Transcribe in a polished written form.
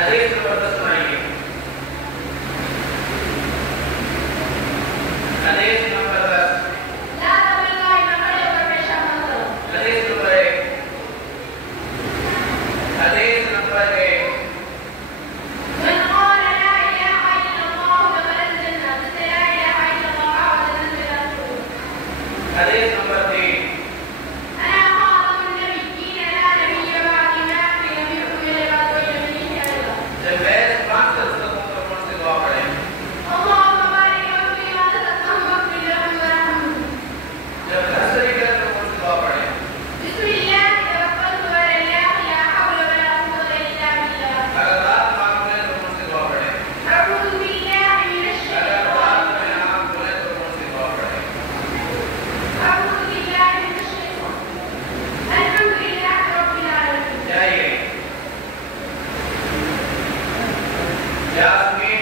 حدیث نمبر 10 سنائیے. حدیث نمبر 10. لا تملوا ان کھڑے ہو کر پیشاب نہ کرو. حدیث نمبر 1. حدیث نمبر 1. من قال لا اله الا الله دخل الجنة. جس لا اله الا الله وجنت الرسول. حدیث نمبر 3. انا خاتم النبيين لا نبي بعدي ما في نبي من بعد وجميع الله. جب بیس قرآن سے رسول کو کون سے دعا پڑھیں؟ اللهم بارك في ما تقدم واغفر لهم وارحمهم. جب حسری کرے تو کون سے دعا پڑھیں؟ بسم الله توكلت على الله لا حول ولا قوة الا بالله. اگر رات مانگتے ہیں تو کون سے دعا پڑھیں؟ اعوذ بالله من اگر الشيطان. رات میں آنکھ کھلے تو کون سے دعا پڑھیں؟ اعوذ بالله من الشيطان. الحمد لله رب العالمين. جائیے. یاسمین